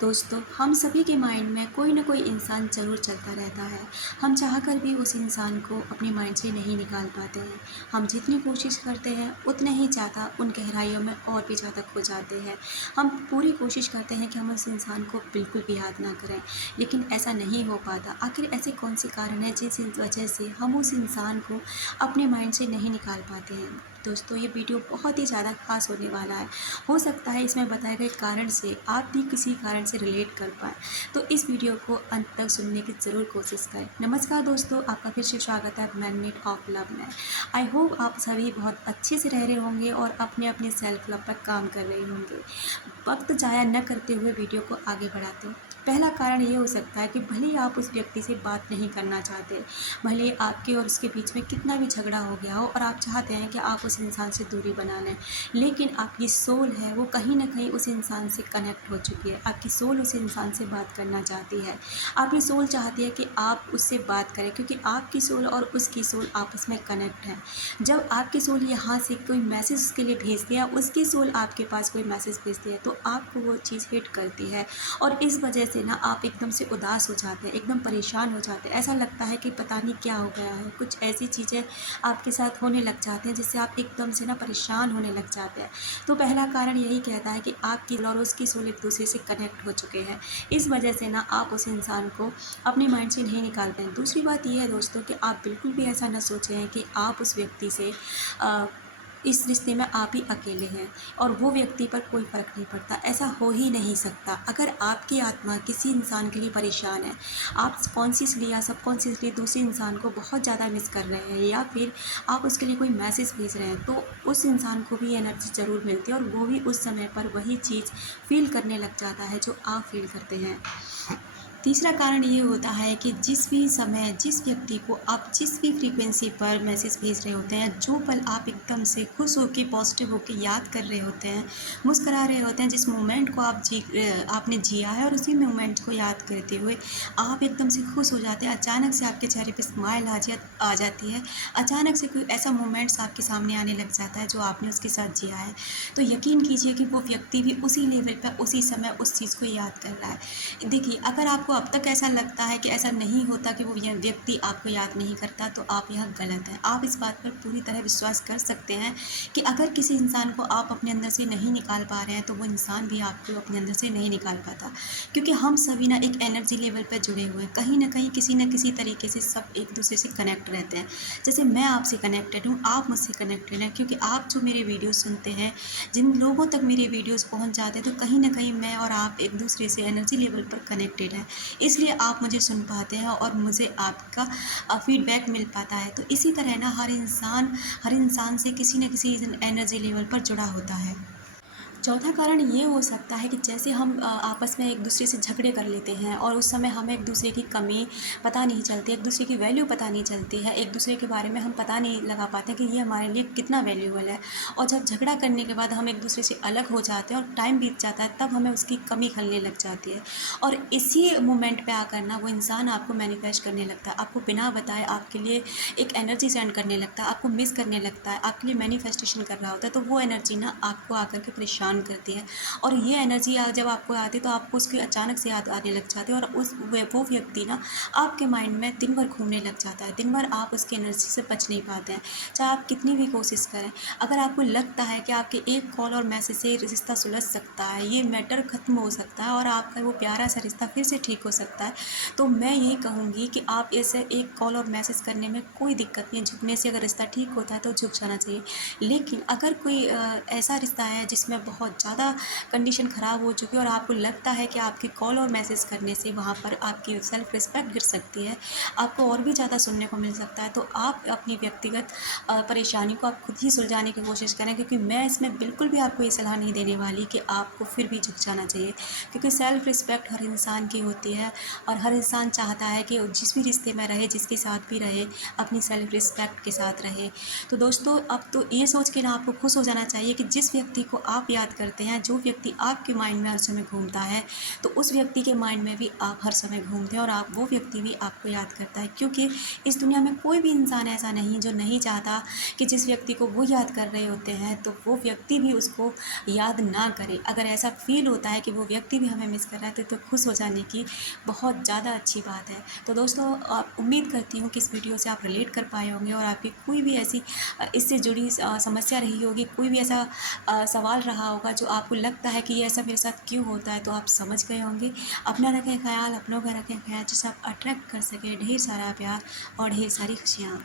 दोस्तों, हम सभी के माइंड में कोई ना कोई इंसान ज़रूर चलता रहता है। हम चाहकर भी उस इंसान को अपने माइंड से नहीं निकाल पाते हैं। हम जितनी कोशिश करते हैं उतने ही ज़्यादा उन गहराइयों में और भी ज़्यादा खो जाते हैं। हम पूरी कोशिश करते हैं कि हम उस इंसान को बिल्कुल भी याद ना करें, लेकिन ऐसा नहीं हो पाता। आखिर ऐसे कौन से कारण हैं जिस वजह से हम उस इंसान को अपने माइंड से नहीं निकाल पाते हैं? दोस्तों, ये वीडियो बहुत ही ज़्यादा ख़ास होने वाला है। हो सकता है इसमें बताए गए कारण से आप भी किसी कारण से रिलेट कर पाएँ, तो इस वीडियो को अंत तक सुनने की ज़रूर कोशिश करें। नमस्कार दोस्तों, आपका फिर से स्वागत है मैग्नेट ऑफ लव में। आई होप आप सभी बहुत अच्छे से रह रहे होंगे और अपने सेल्फ लव पर काम कर रहे होंगे। वक्त ज़ाया न करते हुए वीडियो को आगे बढ़ाते हैं। पहला कारण ये हो सकता है कि भले ही आप उस व्यक्ति से बात नहीं करना चाहते, भले ही आपके और उसके बीच में कितना भी झगड़ा हो गया हो और आप चाहते हैं कि आप उस इंसान से दूरी बना लें, लेकिन आपकी सोल है वो कहीं न कहीं उस इंसान से कनेक्ट हो चुकी है। आपकी सोल उस इंसान से बात करना चाहती है। आपकी सोल चाहती है कि आप उससे बात करें, क्योंकि आपकी सोल और उसकी सोल आपस में कनेक्ट है। जब आपकी सोल यहाँ से कोई मैसेज उसके लिए भेजती है, उसकी सोल आपके पास कोई मैसेज भेजती है, तो आपको वो चीज़ हिट करती है और इस वजह से ना आप एकदम से उदास हो जाते हैं, एकदम परेशान हो जाते हैं। ऐसा लगता है कि पता नहीं क्या हो गया है। कुछ ऐसी चीज़ें आपके साथ होने लग जाते हैं जिससे आप एकदम से ना परेशान होने लग जाते हैं। तो पहला कारण यही कहता है कि आपकी और उसकी सोल एक दूसरे से कनेक्ट हो चुके हैं। इस वजह से ना आप उस इंसान को अपने माइंड से नहीं निकालते हैं। दूसरी बात ये है दोस्तों कि आप बिल्कुल भी ऐसा ना सोचें हैं कि आप उस व्यक्ति से इस रिश्ते में आप ही अकेले हैं और वो व्यक्ति पर कोई फ़र्क नहीं पड़ता। ऐसा हो ही नहीं सकता। अगर आपकी आत्मा किसी इंसान के लिए परेशान है, आप कॉन्शियसली या सबकॉन्शियसली दूसरे इंसान को बहुत ज़्यादा मिस कर रहे हैं या फिर आप उसके लिए कोई मैसेज भेज रहे हैं, तो उस इंसान को भी एनर्जी ज़रूर मिलती है और वो भी उस समय पर वही चीज़ फ़ील करने लग जाता है जो आप फ़ील करते हैं। तीसरा कारण ये होता है कि जिस भी समय जिस व्यक्ति को आप जिस भी फ्रीक्वेंसी पर मैसेज भेज रहे होते हैं, जो पल आप एकदम से खुश होकर पॉजिटिव होकर याद कर रहे होते हैं, मुस्करा रहे होते हैं, जिस मोमेंट को आपने जिया है और उसी मोमेंट को याद करते हुए आप एकदम से खुश हो जाते हैं। अचानक से आपके चेहरे पे स्माइल आ जाती है। अचानक से कोई ऐसा मोमेंट्स आपके सामने आने लग जाता है जो आपने उसके साथ जिया है, तो यकीन कीजिए कि वो व्यक्ति भी उसी लेवल पर उसी समय उस चीज़ को याद कर रहा है। देखिए, अगर आपको अब तक ऐसा लगता है कि ऐसा नहीं होता कि वो व्यक्ति आपको याद नहीं करता, तो आप यहाँ गलत हैं। आप इस बात पर पूरी तरह विश्वास कर सकते हैं कि अगर किसी इंसान को आप अपने अंदर से नहीं निकाल पा रहे हैं, तो वो इंसान भी आपको अपने अंदर से नहीं निकाल पाता, क्योंकि हम सभी ना एक एनर्जी लेवल पर जुड़े हुए हैं। कहीं ना कहीं किसी न किसी तरीके से सब एक दूसरे से कनेक्ट रहते हैं। जैसे मैं आपसे कनेक्टेड हूँ, आप मुझसे कनेक्टेड हैं, क्योंकि आप जो मेरे वीडियो सुनते हैं, जिन लोगों तक मेरे वीडियोज़ पहुँच जाते हैं, तो कहीं ना कहीं मैं और आप एक दूसरे से एनर्जी लेवल पर कनेक्टेड हैं। इसलिए आप मुझे सुन पाते हैं और मुझे आपका फीडबैक मिल पाता है। तो इसी तरह ना हर इंसान से किसी न किसी एनर्जी लेवल पर जुड़ा होता है। चौथा कारण ये हो सकता है कि जैसे हम आपस में एक दूसरे से झगड़े कर लेते हैं और उस समय हमें एक दूसरे की कमी पता नहीं चलती, एक दूसरे की वैल्यू पता नहीं चलती है, एक दूसरे के बारे में हम पता नहीं लगा पाते कि ये हमारे लिए कितना वैल्यूबल है। और जब झगड़ा करने के बाद हम एक दूसरे से अलग हो जाते हैं और टाइम बीत जाता है, तब हमें उसकी कमी खलने लग जाती है और इसी मोमेंट पर आकर ना वो इंसान आपको मैनिफेस्ट करने लगता है। आपको बिना बताए आपके लिए एक एनर्जी सेंड करने लगता है, आपको मिस करने लगता है, आपके लिए मैनिफेस्टेशन कर रहा होता है। तो वो एनर्जी ना आपको आकर के परेशान करती है और ये एनर्जी जब आपको आती है तो आपको उसकी अचानक से याद आने लग जाती है और वो व्यक्ति ना आपके माइंड में दिन भर घूमने लग जाता है। दिन भर आप उसकी एनर्जी से बच नहीं पाते हैं, चाहे आप कितनी भी कोशिश करें। अगर आपको लगता है कि आपके एक कॉल और मैसेज से रिश्ता सुलझ सकता है, ये मैटर ख़त्म हो सकता है और आपका वो प्यारा सा रिश्ता फिर से ठीक हो सकता है, तो मैं यही कहूँगी कि आप ऐसे एक कॉल और मैसेज करने में कोई दिक्कत नहीं है। झुकने से अगर रिश्ता ठीक होता है तो झुक जाना चाहिए। लेकिन अगर कोई ऐसा रिश्ता है जिसमें बहुत ज़्यादा कंडीशन ख़राब हो चुकी है और आपको लगता है कि आपकी कॉल और मैसेज करने से वहाँ पर आपकी सेल्फ़ रिस्पेक्ट गिर सकती है, आपको और भी ज़्यादा सुनने को मिल सकता है, तो आप अपनी व्यक्तिगत परेशानी को आप खुद ही सुलझाने की कोशिश करें। क्योंकि मैं इसमें बिल्कुल भी आपको ये सलाह नहीं देने वाली कि आपको फिर भी झुक जाना चाहिए, क्योंकि सेल्फ़ रिस्पेक्ट हर इंसान की होती है और हर इंसान चाहता है कि जिस भी रिश्ते में रहे, जिसके साथ भी रहे, अपनी सेल्फ़ रिस्पेक्ट के साथ रहे। तो दोस्तों, अब तो ये सोच के ना आपको खुश हो जाना चाहिए कि जिस व्यक्ति को आप याद याद करते हैं, जो व्यक्ति आपके माइंड में हर समय घूमता है, तो उस व्यक्ति के माइंड में भी आप हर समय घूमते हैं और आप वो व्यक्ति भी आपको याद करता है। क्योंकि इस दुनिया में कोई भी इंसान ऐसा नहीं जो नहीं चाहता कि जिस व्यक्ति को वो याद कर रहे होते हैं तो वो व्यक्ति भी उसको याद ना करे। अगर ऐसा फील होता है कि वो व्यक्ति भी हमें मिस कर रहा है तो खुश हो जाने की बहुत ज़्यादा अच्छी बात है। तो दोस्तों, उम्मीद करती हूँ कि इस वीडियो से आप रिलेट कर पाए होंगे और आपकी कोई भी ऐसी इससे जुड़ी समस्या रही होगी, कोई भी ऐसा सवाल रहा होगा जो आपको लगता है कि ये ऐसा मेरे साथ क्यों होता है, तो आप समझ गए होंगे। अपना रखें ख्याल, अपनों का रखें ख्याल, जिससे आप अट्रैक्ट कर सकें ढेर सारा प्यार और ढेर सारी खुशियाँ।